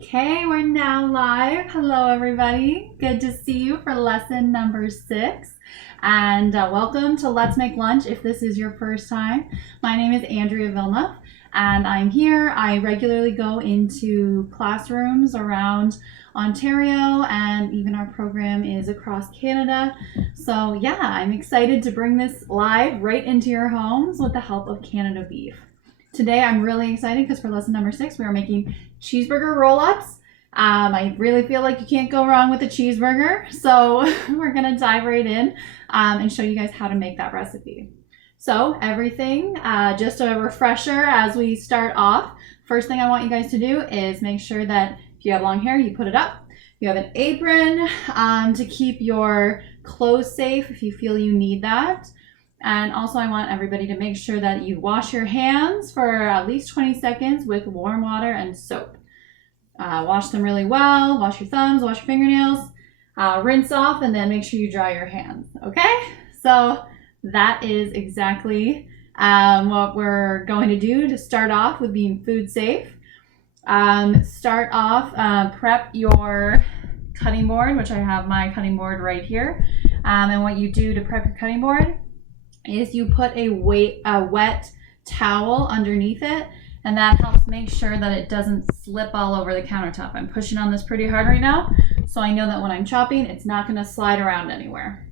Okay, we're now live. Hello, everybody. Good to see you for lesson number 6. And welcome to Let's Make Lunch if this is your first time. My name is Andrea Villneff, and I'm here. I regularly go into classrooms around Ontario, and even our program is across Canada. So yeah, I'm excited to bring this live right into your homes with the help of Canada Beef. Today I'm really excited because for lesson number 6 we are making cheeseburger roll-ups. I really feel like you can't go wrong with a cheeseburger, so we're gonna dive right in and show you guys how to make that recipe. So everything, just a refresher as we start off. First thing I want you guys to do is make sure that if you have long hair, you put it up. You have an apron to keep your clothes safe if you feel you need that. And also I want everybody to make sure that you wash your hands for at least 20 seconds with warm water and soap. Wash them really well, wash your thumbs, wash your fingernails, rinse off, and then make sure you dry your hands, okay? So that is exactly what we're going to do to start off with being food safe. Start off, prep your cutting board, which I have my cutting board right here. And what you do to prep your cutting board is you put a wet towel underneath it, and that helps make sure that it doesn't slip all over the countertop. I'm pushing on this pretty hard right now, so I know that when I'm chopping, it's not gonna slide around anywhere.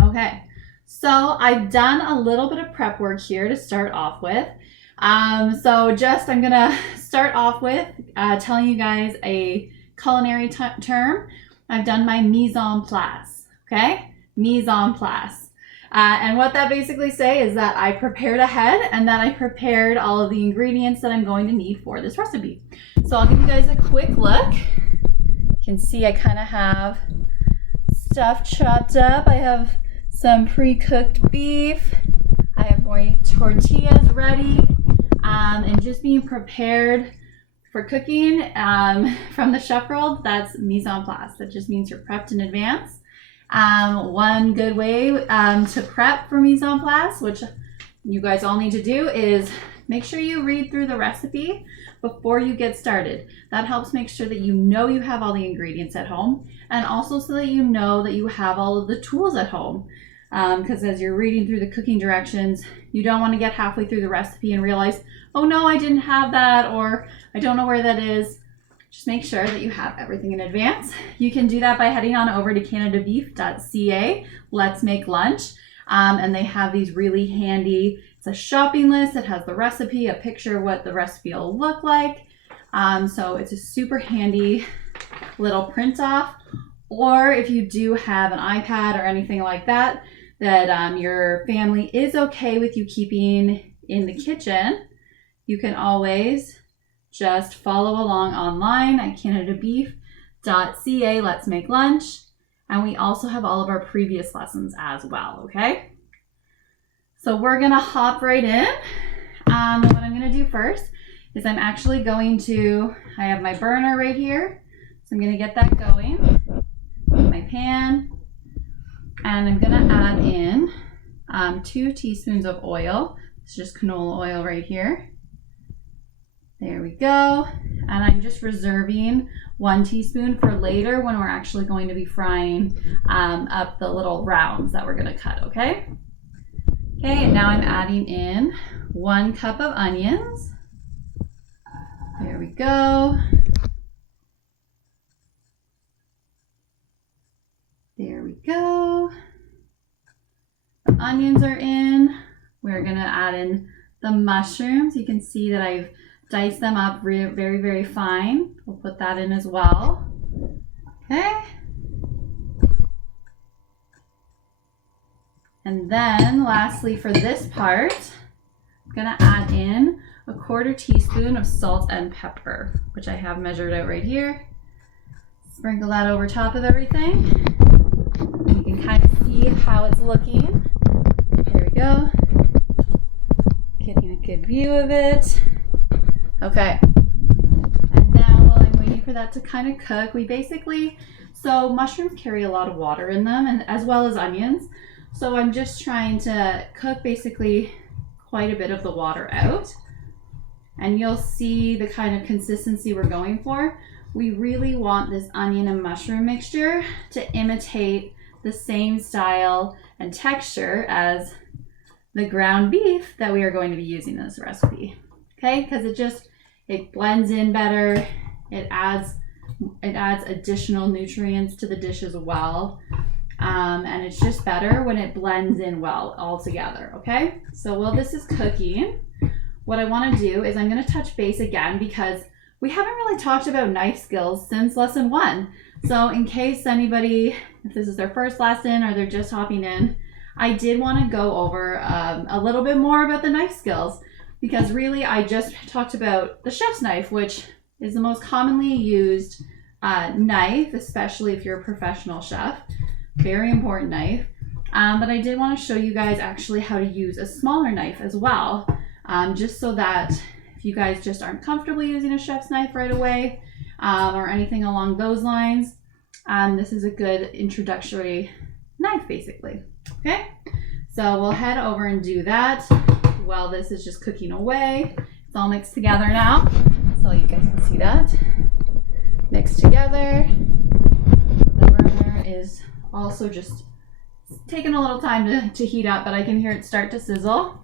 Okay, so I've done a little bit of prep work here to start off with. I'm gonna start off with telling you guys a culinary term. I've done my mise en place, okay? Mise en place. And what that basically say is that I prepared ahead and that I prepared all of the ingredients that I'm going to need for this recipe. So I'll give you guys a quick look. You can see I kind of have stuff chopped up. I have some pre-cooked beef. I have my tortillas ready, and just being prepared for cooking from the chef world. That's mise en place. That just means you're prepped in advance. One good way to prep for mise en place, which you guys all need to do, is make sure you read through the recipe before you get started. That helps make sure that you know you have all the ingredients at home, and also so that you know that you have all of the tools at home. Because as you're reading through the cooking directions, you don't want to get halfway through the recipe and realize, oh no, I didn't have that, or I don't know where that is. Just make sure that you have everything in advance. You can do that by heading on over to canadabeef.ca, Let's Make Lunch. And they have these really handy, it's a shopping list. It has the recipe, a picture of what the recipe will look like. So it's a super handy little print off. Or if you do have an iPad or anything like that, that your family is okay with you keeping in the kitchen, you can always just follow along online at canadabeef.ca, Let's Make Lunch. And we also have all of our previous lessons as well, okay? So we're gonna hop right in. What I'm gonna do first is I'm actually going to, I have my burner right here. So I'm gonna get that going, my pan, and I'm gonna add in 2 teaspoons of oil. It's just canola oil right here. There we go. And I'm just reserving 1 teaspoon for later when we're actually going to be frying up the little rounds that we're gonna cut, okay? Okay, and now I'm adding in 1 cup of onions. There we go. There we go. The onions are in. We're gonna add in the mushrooms. You can see that I've diced them up very, very fine. We'll put that in as well. Okay. And then lastly for this part, I'm gonna add in a 1/4 teaspoon of salt and pepper, which I have measured out right here. Sprinkle that over top of everything. You can kind of see how it's looking. Here we go. Getting a good view of it. Okay, and now while I'm waiting for that to kind of cook, so mushrooms carry a lot of water in them, and as well as onions. So I'm just trying to cook basically quite a bit of the water out. And you'll see the kind of consistency we're going for. we really want this onion and mushroom mixture to imitate the same style and texture as the ground beef that we are going to be using in this recipe. Okay, because it blends in better. It adds additional nutrients to the dish as well. And it's just better when it blends in well all together, okay? So while this is cooking, what I want to do is I'm going to touch base again because we haven't really talked about knife skills since lesson 1. So in case anybody, if this is their first lesson or they're just hopping in, I did want to go over a little bit more about the knife skills because really I just talked about the chef's knife, which is the most commonly used knife, especially if you're a professional chef. Very important knife. But I did want to show you guys actually how to use a smaller knife as well, just so that if you guys just aren't comfortable using a chef's knife right away or anything along those lines, this is a good introductory knife basically. Okay, so we'll head over and do that while this is just cooking away. It's all mixed together now, so you guys can see that. Mixed together. The burner is also just taking a little time to heat up, but I can hear it start to sizzle.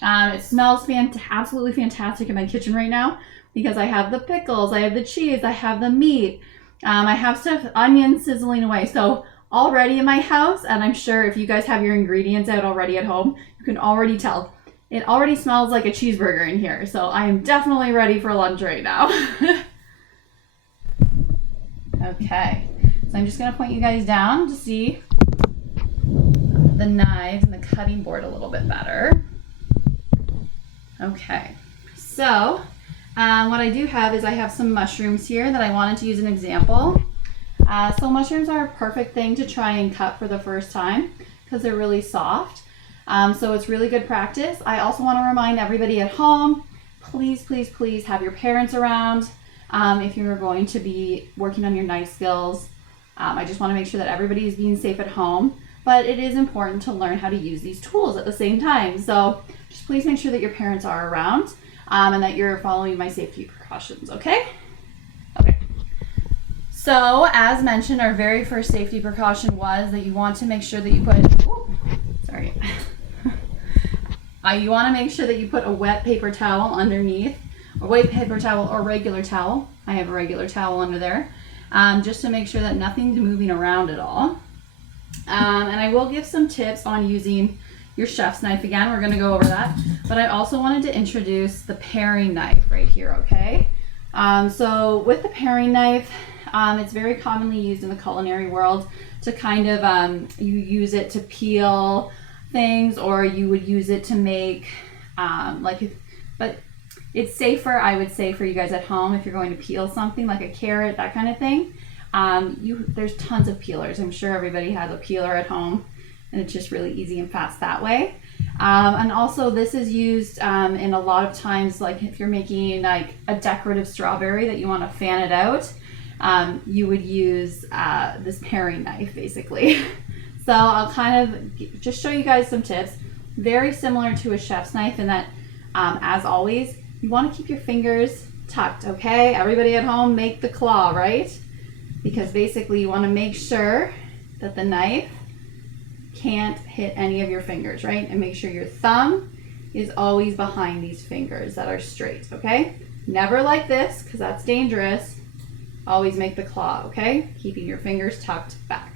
It smells absolutely fantastic in my kitchen right now because I have the pickles, I have the cheese, I have the meat, I have stuff, onions sizzling away. So already in my house, and I'm sure if you guys have your ingredients out already at home, you can already tell. It already smells like a cheeseburger in here. So I am definitely ready for lunch right now. Okay, so I'm just gonna point you guys down to see the knives and the cutting board a little bit better. Okay, so what I do have is I have some mushrooms here that I wanted to use an example. So mushrooms are a perfect thing to try and cut for the first time because they're really soft. So it's really good practice. I also want to remind everybody at home, please, please, please have your parents around if you're going to be working on your knife skills. I just want to make sure that everybody is being safe at home, but it is important to learn how to use these tools at the same time. So just please make sure that your parents are around and that you're following my safety precautions, okay? Okay. So as mentioned, our very first safety precaution was that you want to make sure that you put, you want to make sure that you put a wet paper towel underneath, a wet paper towel or regular towel. I have a regular towel under there, just to make sure that nothing's moving around at all. And I will give some tips on using your chef's knife again. We're going to go over that. But I also wanted to introduce the paring knife right here, okay? So with the paring knife, it's very commonly used in the culinary world to kind of, you use it to peel things, or you would use it to make, but it's safer, I would say, for you guys at home if you're going to peel something like a carrot, that kind of thing. There's tons of peelers. I'm sure everybody has a peeler at home, and it's just really easy and fast that way. And also this is used in a lot of times, like if you're making like a decorative strawberry that you want to fan it out, you would use this paring knife basically. So I'll kind of just show you guys some tips. Very similar to a chef's knife in that, as always, you want to keep your fingers tucked, okay? Everybody at home, make the claw, right? Because basically you want to make sure that the knife can't hit any of your fingers, right? And make sure your thumb is always behind these fingers that are straight, okay? Never like this, because that's dangerous. Always make the claw, okay? Keeping your fingers tucked back.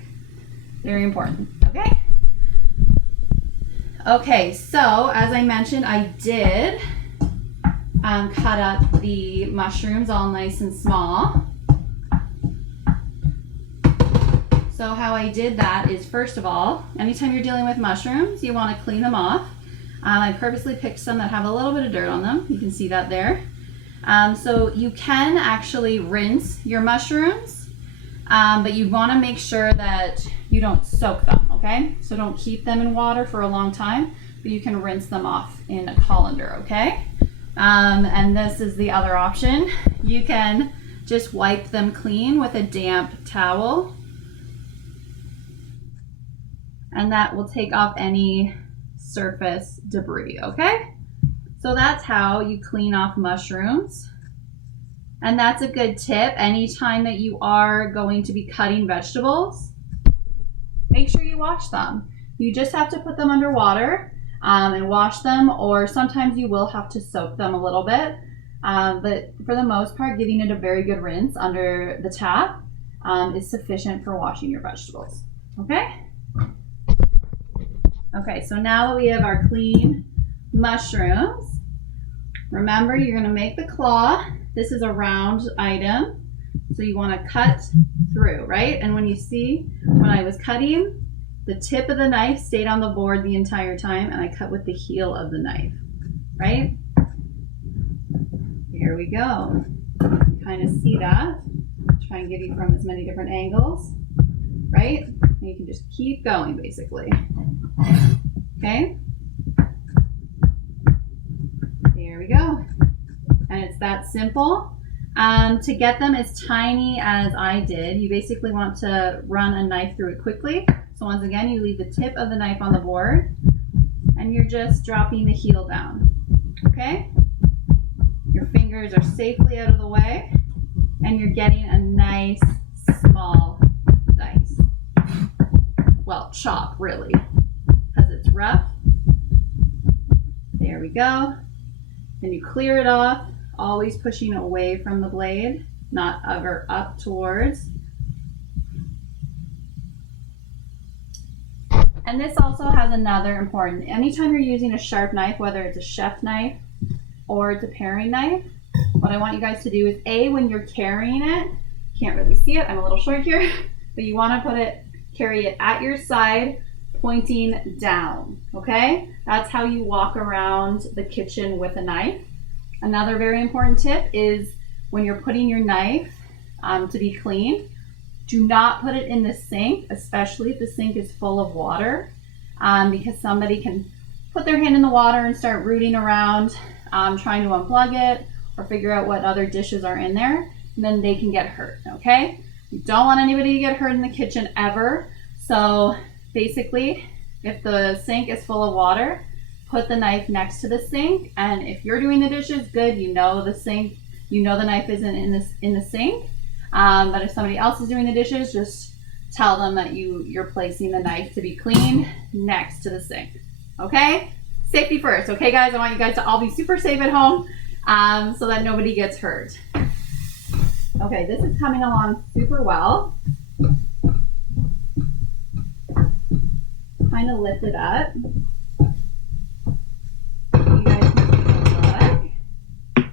Very important, okay? Okay, so as I mentioned, I did cut up the mushrooms all nice and small. So how I did that is, first of all, anytime you're dealing with mushrooms, you want to clean them off. I purposely picked some that have a little bit of dirt on them. You can see that there. So you can actually rinse your mushrooms, but you want to make sure that you don't soak them, okay? So don't keep them in water for a long time, but you can rinse them off in a colander, okay? And this is the other option. You can just wipe them clean with a damp towel, and that will take off any surface debris, okay? So that's how you clean off mushrooms. And that's a good tip. Anytime that you are going to be cutting vegetables, make sure you wash them. You just have to put them under water and wash them, or sometimes you will have to soak them a little bit. But for the most part, giving it a very good rinse under the tap is sufficient for washing your vegetables. Okay? Okay, so now that we have our clean mushrooms, remember you're going to make the claw. This is a round item, so you want to cut through, right? And when you see, when I was cutting, the tip of the knife stayed on the board the entire time, and I cut with the heel of the knife, right? Here we go. You kind of see that. Try and give you from as many different angles, right? And you can just keep going, basically. Okay? There we go. And it's that simple. To get them as tiny as I did, you basically want to run a knife through it quickly. So once again, you leave the tip of the knife on the board, and you're just dropping the heel down. Okay? Your fingers are safely out of the way, and you're getting a nice small dice. Well, chop, really, because it's rough. There we go. Then you clear it off, always pushing away from the blade, not ever up towards. And this also has another important, anytime you're using a sharp knife, whether it's a chef knife or it's a paring knife, what I want you guys to do is when you're carrying it, can't really see it, I'm a little short here, but you want to carry it at your side, pointing down, okay? That's how you walk around the kitchen with a knife. Another very important tip is when you're putting your knife to be clean, do not put it in the sink, especially if the sink is full of water, because somebody can put their hand in the water and start rooting around, trying to unplug it or figure out what other dishes are in there, and then they can get hurt, okay? You don't want anybody to get hurt in the kitchen ever. So basically, if the sink is full of water, put the knife next to the sink, and if you're doing the dishes, good, you know the knife isn't in the sink. But if somebody else is doing the dishes, just tell them that you're placing the knife to be clean next to the sink. Okay? Safety first. Okay, guys? I want you guys to all be super safe at home so that nobody gets hurt. Okay, this is coming along super well. Kind of lift it up. You guys can take a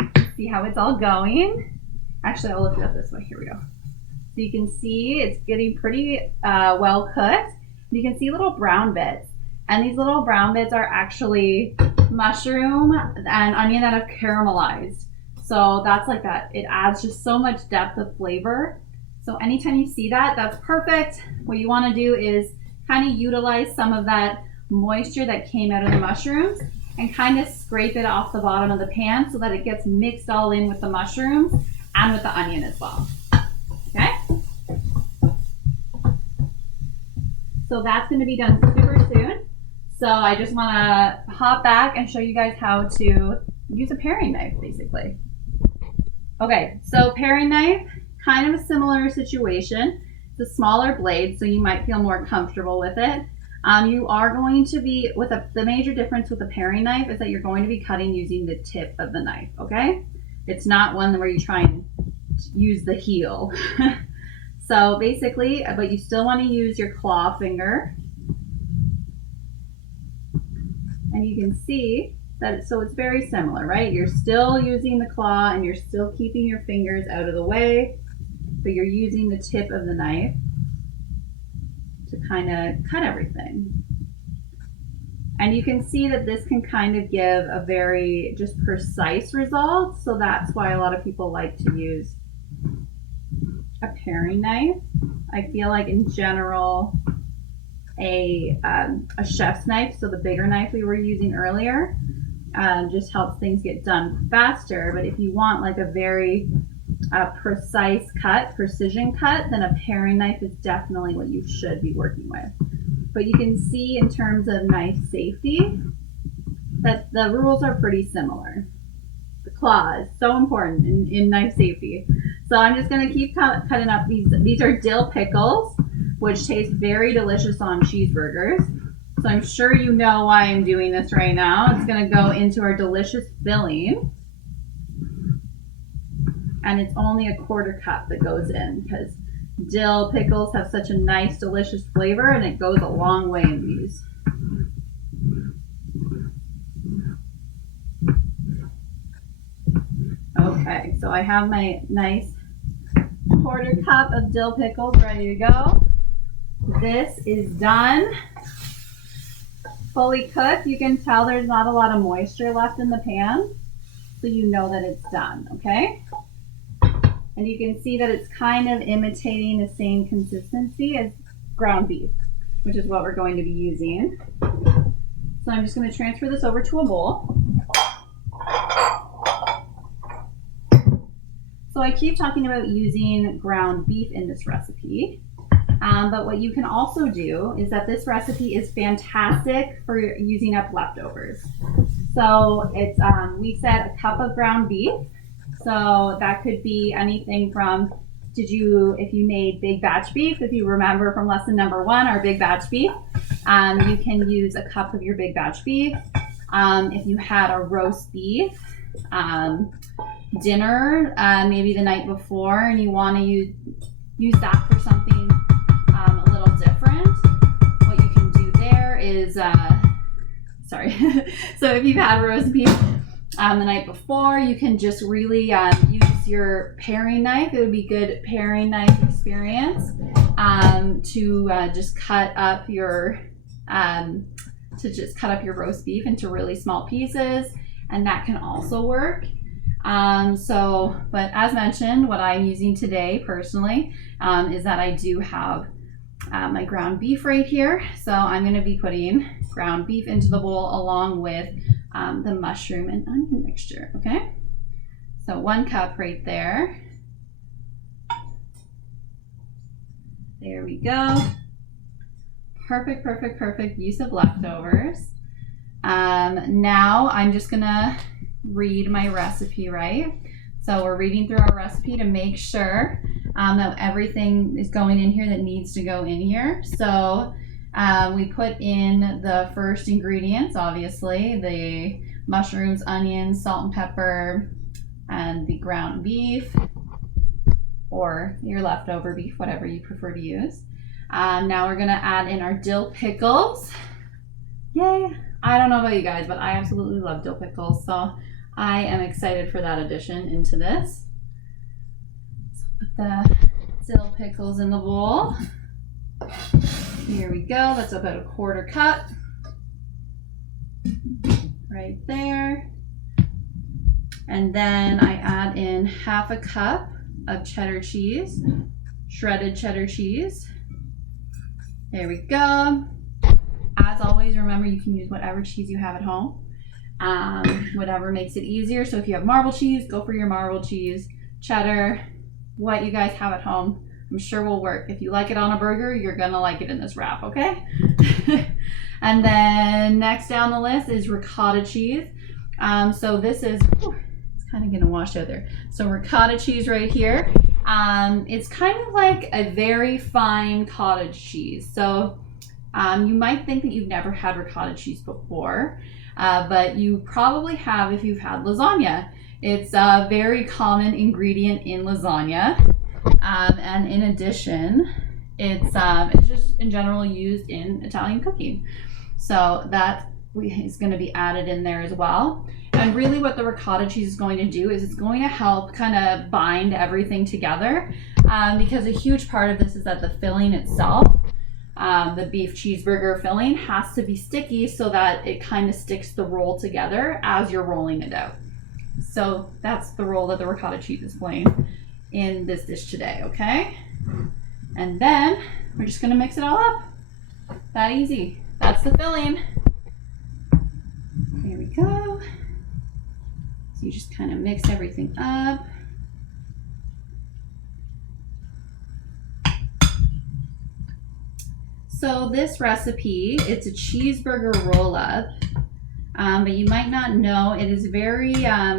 look. See how it's all going. Actually, I'll lift it up this way. Here we go. So you can see it's getting pretty well cooked. You can see little brown bits. And these little brown bits are actually mushroom and onion that have caramelized. So that's like that. It adds just so much depth of flavor. So anytime you see that, that's perfect. What you want to do is kind of utilize some of that moisture that came out of the mushrooms and kind of scrape it off the bottom of the pan so that it gets mixed all in with the mushrooms and with the onion as well. Okay? So that's going to be done super soon. So I just want to hop back and show you guys how to use a paring knife, basically. Okay, so paring knife, kind of a similar situation. It's a smaller blade, so you might feel more comfortable with it. You are going to be, the major difference with a paring knife is that you're going to be cutting using the tip of the knife, okay? It's not one where you try and use the heel. So basically, but you still want to use your claw finger. And you can see that, so it's very similar, right? You're still using the claw and you're still keeping your fingers out of the way, but you're using the tip of the knife to kind of cut everything. And you can see that this can kind of give a very just precise result. So that's why a lot of people like to use a paring knife. I feel like in general, a chef's knife, so the bigger knife we were using earlier, just helps things get done faster. But if you want like a very precise cut, precision cut, then a paring knife is definitely what you should be working with. But you can see in terms of knife safety that the rules are pretty similar. The claws. So important in knife safety. So I'm just gonna keep cutting up these. These are dill pickles, which taste very delicious on cheeseburgers. So I'm sure you know why I'm doing this right now. It's gonna go into our delicious filling. And it's only a 1/4 cup that goes in because dill pickles have such a nice, delicious flavor, and it goes a long way in these. Okay, so I have my nice 1/4 cup of dill pickles ready to go. This is done. Fully cooked. You can tell there's not a lot of moisture left in the pan, so you know that it's done, okay? And you can see that it's kind of imitating the same consistency as ground beef, which is what we're going to be using. So I'm just going to transfer this over to a bowl. So I keep talking about using ground beef in this recipe, but what you can also do is that this recipe is fantastic for using up leftovers. So it's we said a cup of ground beef. So that could be anything from, if you made big batch beef, if you remember from lesson number 1, our big batch beef, you can use a cup of your big batch beef. If you had a roast beef dinner, maybe the night before, and you want to use that for something a little different, what you can do there is, so if you've had roast beef the night before, you can just really use your paring knife. It would be good paring knife experience to just cut up your roast beef into really small pieces, and that can also work. But as mentioned, what I'm using today personally is that I do have my ground beef right here. So I'm going to be putting ground beef into the bowl along with the mushroom and onion mixture, okay? So 1 cup right there. There we go. Perfect, perfect, perfect use of leftovers. Now I'm just gonna read my recipe, right? So we're reading through our recipe to make sure that everything is going in here that needs to go in here. So we put in the first ingredients, obviously, the mushrooms, onions, salt and pepper, and the ground beef, or your leftover beef, whatever you prefer to use. Now we're gonna add in our dill pickles. Yay! I don't know about you guys, but I absolutely love dill pickles, so I am excited for that addition into this. So put the dill pickles in the bowl. Here we go. That's about a 1/4 cup. Right there. And then I add in 1/2 cup of cheddar cheese, shredded cheddar cheese. There we go. As always, remember you can use whatever cheese you have at home, whatever makes it easier. So if you have marble cheese, go for your marble cheese. Cheddar, what you guys have at home, I'm sure will work. If you like it on a burger, you're gonna like it in this wrap, okay? And then next down the list is ricotta cheese. So this is, it's kind of gonna wash out there. So ricotta cheese right here. It's kind of like a very fine cottage cheese. So you might think that you've never had ricotta cheese before, but you probably have if you've had lasagna. It's a very common ingredient in lasagna. And in addition, it's just in general used in Italian cooking. So that is going to be added in there as well. And really what the ricotta cheese is going to do is it's going to help kind of bind everything together, because a huge part of this is that the filling itself, the beef cheeseburger filling, has to be sticky so that it kind of sticks the roll together as you're rolling it out. So that's the role that the ricotta cheese is playing in this dish today, okay? And then we're just gonna mix it all up. That easy. That's the filling. There we go. So you just kind of mix everything up. So this recipe, it's a cheeseburger roll-up. but you might not know it is very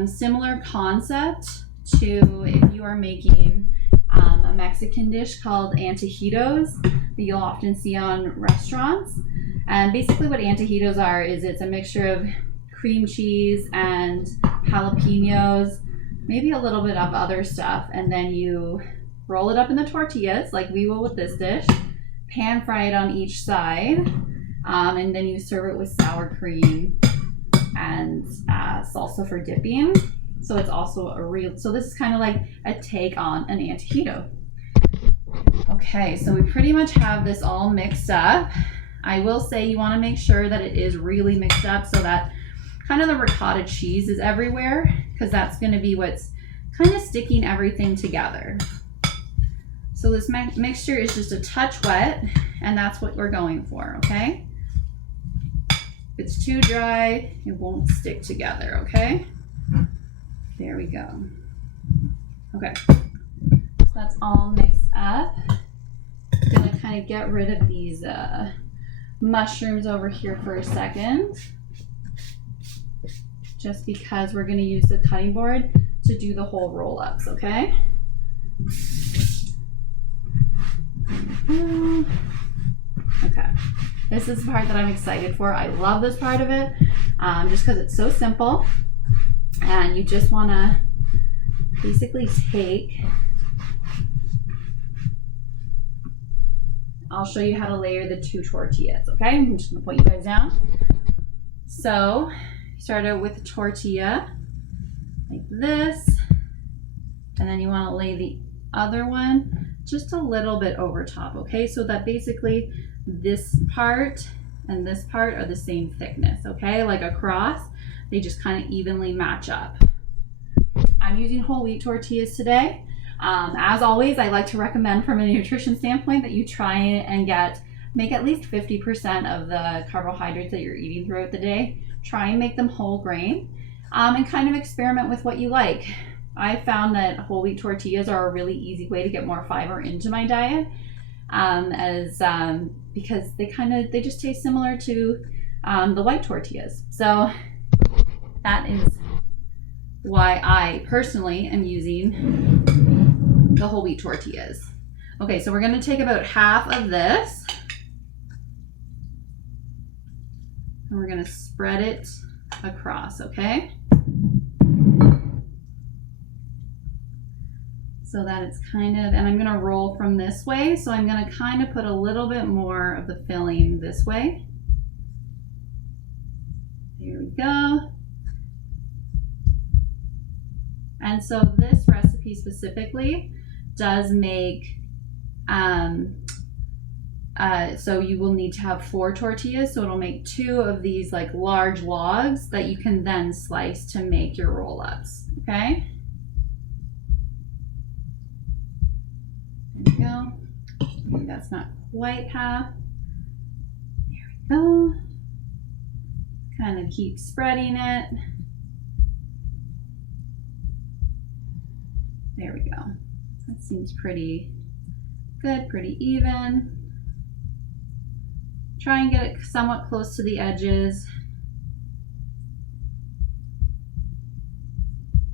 similar concept to if you are making a Mexican dish called antojitos that you'll often see on restaurants. And basically what antojitos are is it's a mixture of cream cheese and jalapenos, maybe a little bit of other stuff, and then you roll it up in the tortillas like we will with this dish, pan fry it on each side, and then you serve it with sour cream and salsa for dipping. So it's also so this is kind of like a take on an antojito. Okay, so we pretty much have this all mixed up. I will say you want to make sure that it is really mixed up so that kind of the ricotta cheese is everywhere, because that's going to be what's kind of sticking everything together. So this mixture is just a touch wet, and that's what we're going for, okay? If it's too dry, it won't stick together, okay? There we go. Okay, so that's all mixed up. I'm gonna kind of get rid of these mushrooms over here for a second, just because we're gonna use the cutting board to do the whole roll-ups, okay? Okay, this is the part that I'm excited for. I love this part of it, just because it's so simple. And you just want to basically I'll show you how to layer the 2 tortillas, okay? I'm just going to put you guys down. So, start out with a tortilla like this, and then you want to lay the other one just a little bit over top, okay? So that basically this part and this part are the same thickness, okay? Like across. They just kind of evenly match up. I'm using whole wheat tortillas today. As always, I like to recommend from a nutrition standpoint that you try and make at least 50% of the carbohydrates that you're eating throughout the day. Try and make them whole grain, and kind of experiment with what you like. I found that whole wheat tortillas are a really easy way to get more fiber into my diet, because they just taste similar to the white tortillas. So that is why I personally am using the whole wheat tortillas. Okay, so we're going to take about half of this and we're going to spread it across, okay? So that it's kind of, and I'm going to roll from this way, so I'm going to kind of put a little bit more of the filling this way. There we go. And so this recipe specifically does make, so you will need to have 4 tortillas, so it'll make 2 of these like large logs that you can then slice to make your roll-ups, okay? There we go. Maybe that's not quite half. There we go. Kind of keep spreading it. There we go. That seems pretty good, pretty even. Try and get it somewhat close to the edges.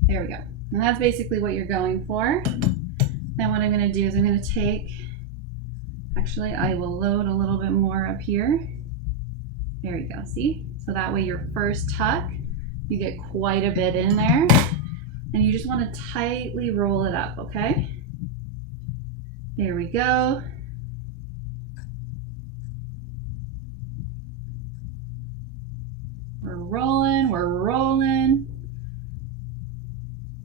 There we go. And that's basically what you're going for. Then what I'm going to do is I'm going to take, actually I will load a little bit more up here. There you go, see? So that way your first tuck, you get quite a bit in there. And you just want to tightly roll it up, okay? There we go. We're rolling, we're rolling.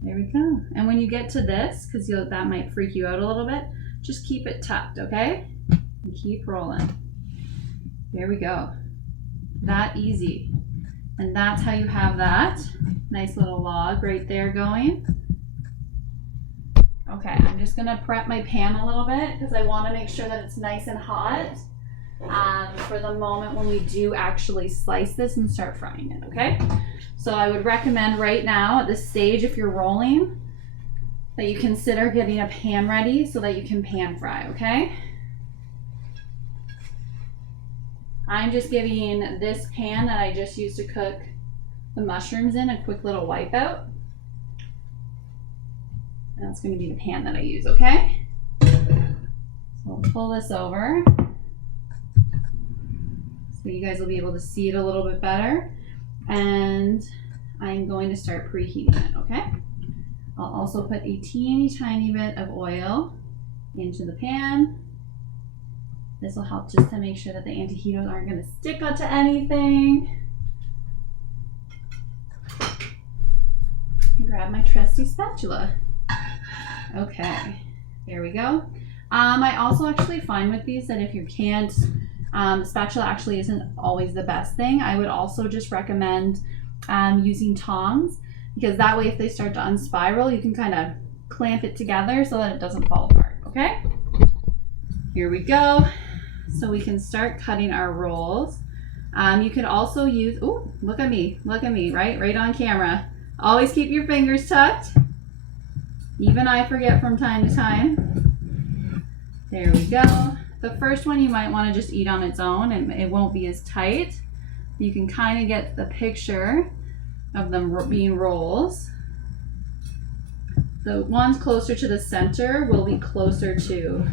There we go. And when you get to this, because that might freak you out a little bit, just keep it tucked, okay? And keep rolling. There we go. That easy. And that's how you have that nice little log right there going. Okay, I'm just gonna prep my pan a little bit because I want to make sure that it's nice and hot for the moment when we do actually slice this and start frying it, okay? So I would recommend right now at this stage, if you're rolling, that you consider getting a pan ready so that you can pan fry, okay? I'm just giving this pan that I just used to cook the mushrooms in, a quick little wipe out. And that's going to be the pan that I use, okay? So I'll pull this over so you guys will be able to see it a little bit better. And I'm going to start preheating it, okay? I'll also put a teeny tiny bit of oil into the pan. This will help just to make sure that the antijitos aren't going to stick onto anything. Grab my trusty spatula. Okay, here we go. I also actually find with these that if you can't, the spatula actually isn't always the best thing. I would also just recommend using tongs, because that way if they start to unspiral, you can kind of clamp it together so that it doesn't fall apart, okay? Here we go. So we can start cutting our rolls. You could also use, oh, look at me, right on camera. Always keep your fingers tucked. Even I forget from time to time. There we go. The first one you might want to just eat on its own and it won't be as tight. You can kind of get the picture of them being rolls. The ones closer to the center will be closer to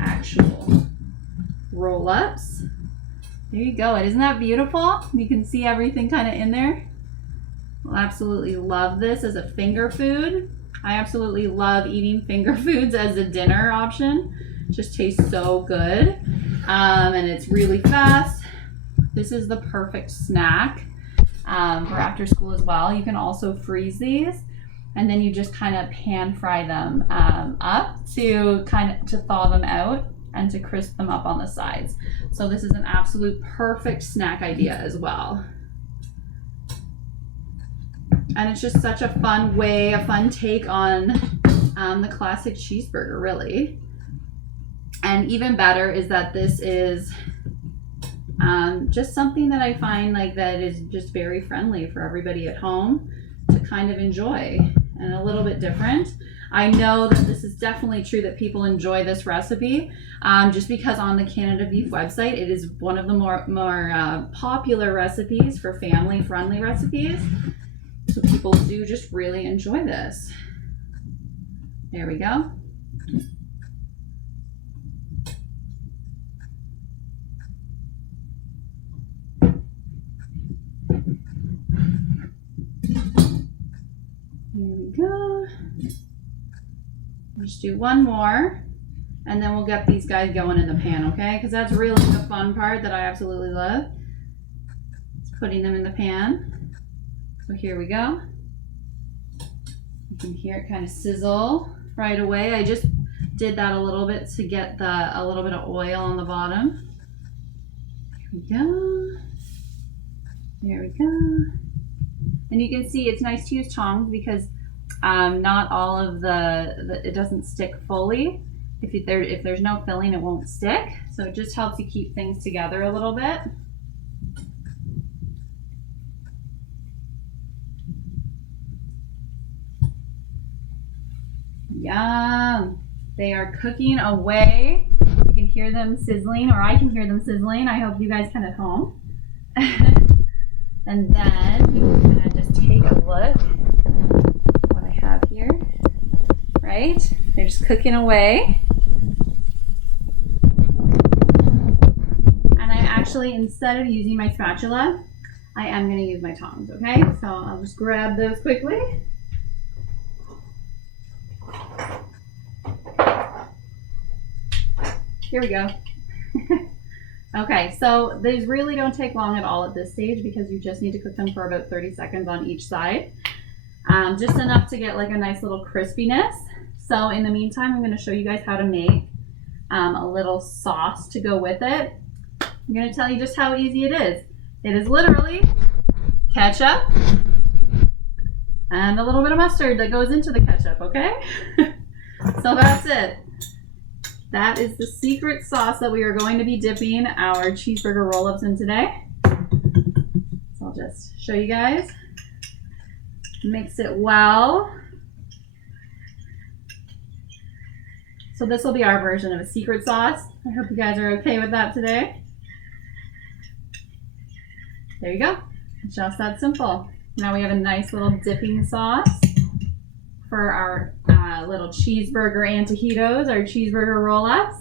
actual roll-ups. There you go. Isn't that beautiful? You can see everything kind of in there. I'll absolutely love this as a finger food. I absolutely love eating finger foods as a dinner option. It just tastes so good. And it's really fast. This is the perfect snack for after school as well. You can also freeze these and then you just kind of pan fry them up to thaw them out and to crisp them up on the sides. So this is an absolute perfect snack idea as well. And it's just such a fun way, a fun take on the classic cheeseburger, really. And even better is that this is just something that I find like that is just very friendly for everybody at home to kind of enjoy, and a little bit different. I know that this is definitely true that people enjoy this recipe just because on the Canada Beef website, it is one of the more popular recipes for family-friendly recipes. So people do just really enjoy this. There we go. Here we go. We'll just do one more and then we'll get these guys going in the pan, okay? Because that's really the fun part that I absolutely love. It's putting them in the pan. So here we go. You can hear it kind of sizzle right away. I just did that a little bit to get a little bit of oil on the bottom. Here we go. There we go. And you can see it's nice to use tongs because not all of it doesn't stick fully. If there's no filling, it won't stick. So it just helps you keep things together a little bit. Yum! They are cooking away. You can hear them sizzling, or I can hear them sizzling. I hope you guys can at home. And then you can kind of just take a look at what I have here. Right? They're just cooking away. And I'm actually, instead of using my spatula, I am going to use my tongs, okay? So I'll just grab those quickly. Here we go. Okay, so these really don't take long at all at this stage because you just need to cook them for about 30 seconds on each side. Just enough to get like a nice little crispiness. So in the meantime, I'm going to show you guys how to make a little sauce to go with it. I'm going to tell you just how easy it is. It is literally ketchup and a little bit of mustard that goes into the ketchup, okay? So that's it. That is the secret sauce that we are going to be dipping our cheeseburger roll-ups in today. So I'll just show you guys. Mix it well. So this will be our version of a secret sauce. I hope you guys are okay with that today. There you go. Just that simple. Now we have a nice little dipping sauce for our little cheeseburger antojitos, our cheeseburger roll-ups.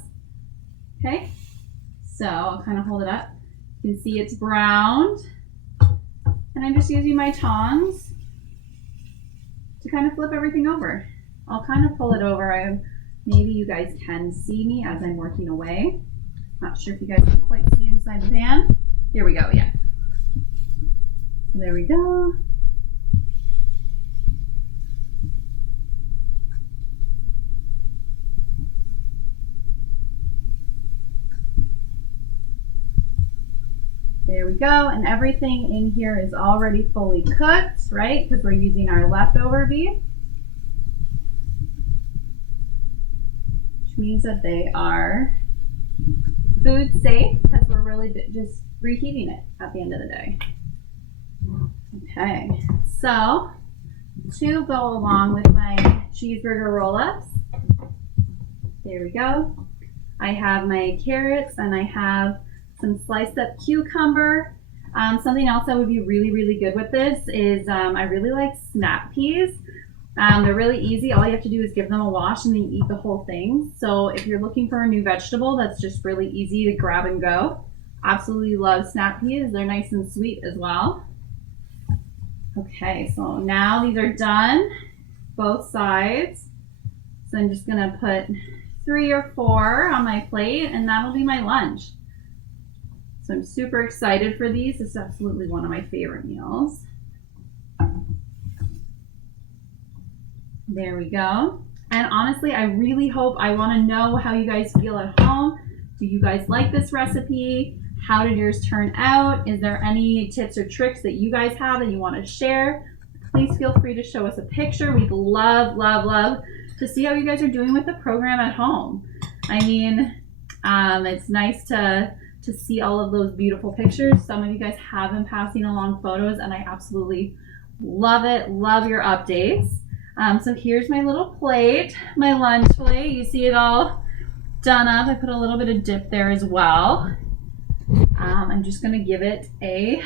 Okay, so I'll kind of hold it up. You can see it's browned. And I'm just using my tongs to kind of flip everything over. I'll kind of pull it over. Maybe you guys can see me as I'm working away. Not sure if you guys can quite see inside the pan. Here we go, yeah. So there we go. There we go, and everything in here is already fully cooked, right? Because we're using our leftover beef. Which means that they are food safe because we're really just reheating it at the end of the day. Okay, so to go along with my cheeseburger roll-ups, there we go. I have my carrots and I have some sliced up cucumber. Something else that would be really, really good with this is I really like snap peas. They're really easy. All you have to do is give them a wash and then you eat the whole thing. So if you're looking for a new vegetable that's just really easy to grab and go, absolutely love snap peas. They're nice and sweet as well. Okay, so now these are done, both sides. So I'm just gonna put 3 or 4 on my plate and that'll be my lunch. So I'm super excited for these. This is absolutely one of my favorite meals. There we go. And honestly, I really hope, I want to know how you guys feel at home. Do you guys like this recipe? How did yours turn out? Is there any tips or tricks that you guys have that you want to share? Please feel free to show us a picture. We'd love, love, love to see how you guys are doing with the program at home. I mean, it's nice to see all of those beautiful pictures. Some of you guys have been passing along photos and I absolutely love it. Love your updates. So here's my little plate, my lunch plate. You see it all done up. I put a little bit of dip there as well. I'm just gonna give it a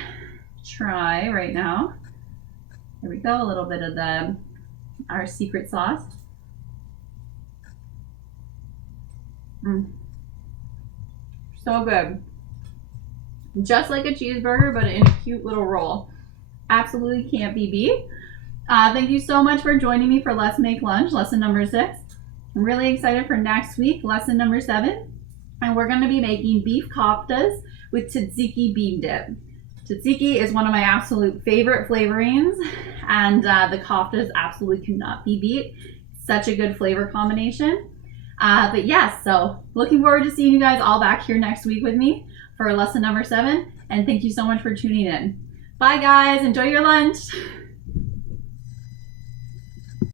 try right now. There we go, a little bit of our secret sauce. So good. Just like a cheeseburger, but in a cute little roll. Absolutely can't be beat. Thank you so much for joining me for Let's Make Lunch, lesson number 6. I'm really excited for next week, lesson number 7. And we're going to be making beef koftas with tzatziki bean dip. Tzatziki is one of my absolute favorite flavorings, and the koftas absolutely cannot be beat. Such a good flavor combination. But yes, so looking forward to seeing you guys all back here next week with me for lesson number 7. And thank you so much for tuning in. Bye guys, enjoy your lunch.